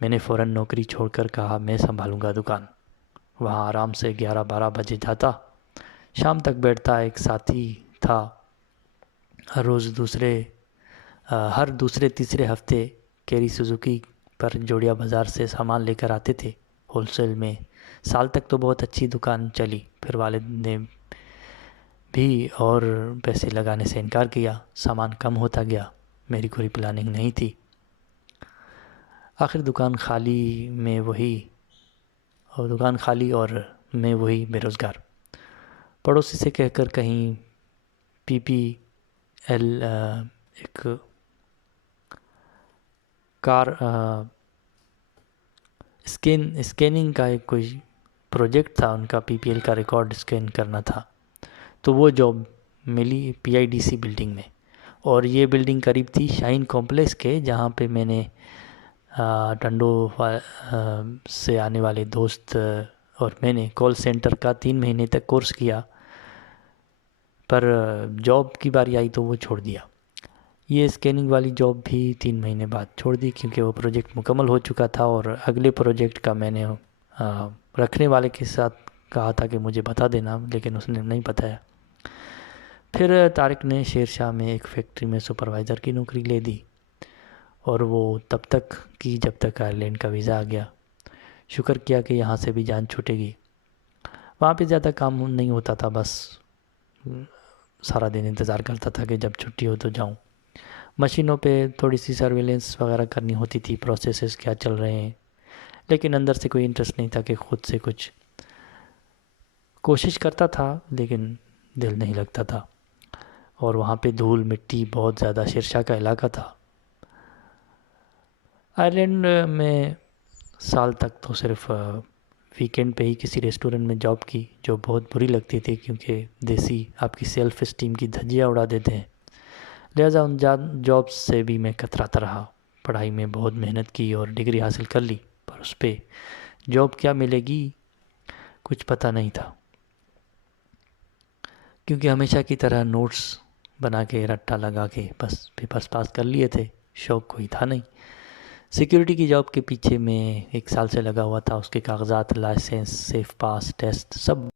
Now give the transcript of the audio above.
मैंने फ़ौरन नौकरी छोड़कर कहा मैं संभालूंगा दुकान। वहाँ आराम से 11-12 बजे जाता, शाम तक बैठता। एक साथी था, हर रोज़ हर दूसरे तीसरे हफ्ते केरी सुजुकी पर जोड़िया बाज़ार से सामान लेकर आते थे होलसेल में। साल तक तो बहुत अच्छी दुकान चली, फिर वालिद ने भी और पैसे लगाने से इनकार किया। सामान कम होता गया, मेरी कोई प्लानिंग नहीं थी। आखिर दुकान खाली और मैं वही बेरोज़गार। पड़ोसी से कहकर कहीं PPL एक कार स्कैनिंग का एक कोई प्रोजेक्ट था उनका, PPL का रिकॉर्ड स्कैन करना था, तो वो जॉब मिली PIDC बिल्डिंग में। और ये बिल्डिंग करीब थी शाइन कॉम्प्लेक्स के, जहाँ पे मैंने टंडो से आने वाले दोस्त और मैंने कॉल सेंटर का 3 महीने तक कोर्स किया। पर जॉब की बारी आई तो वो छोड़ दिया। ये स्कैनिंग वाली जॉब भी 3 महीने बाद छोड़ दी, क्योंकि वो प्रोजेक्ट मुकम्मल हो चुका था और अगले प्रोजेक्ट का मैंने रखने वाले के साथ कहा था कि मुझे बता देना, लेकिन उसने नहीं बताया। फिर तारिक ने शेरशाह में एक फैक्ट्री में सुपरवाइज़र की नौकरी ले दी, और वो तब तक की जब तक आयरलैंड का वीज़ा आ गया। शुक्र किया कि यहाँ से भी जान छूटेगी। वहाँ पे ज़्यादा काम नहीं होता था, बस सारा दिन इंतज़ार करता था कि जब छुट्टी हो तो जाऊँ। मशीनों पे थोड़ी सी सर्विलेंस वगैरह करनी होती थी, प्रोसेसेस क्या चल रहे हैं, लेकिन अंदर से कोई इंटरेस्ट नहीं था कि ख़ुद से कुछ कोशिश करता था, लेकिन दिल नहीं लगता था। और वहाँ पे धूल मिट्टी बहुत ज़्यादा, शेरशाह का इलाका था। आयरलैंड में साल तक तो सिर्फ वीकेंड पे ही किसी रेस्टोरेंट में जॉब की, जो बहुत बुरी लगती थी, क्योंकि देसी आपकी सेल्फ़ इस्टीम की धज्जियाँ उड़ा देते हैं। लिहाजा उन जॉब से भी मैं कतराता रहा। पढ़ाई में बहुत मेहनत की और डिग्री हासिल कर ली, पर उस पर जॉब क्या मिलेगी कुछ पता नहीं था, क्योंकि हमेशा की तरह नोट्स बना के रट्टा लगा के बस पेपर्स पास कर लिए थे, शौक़ कोई था नहीं। सिक्योरिटी की जॉब के पीछे मैं 1 साल से लगा हुआ था। उसके कागजात, लाइसेंस, सेफ पास, टेस्ट सब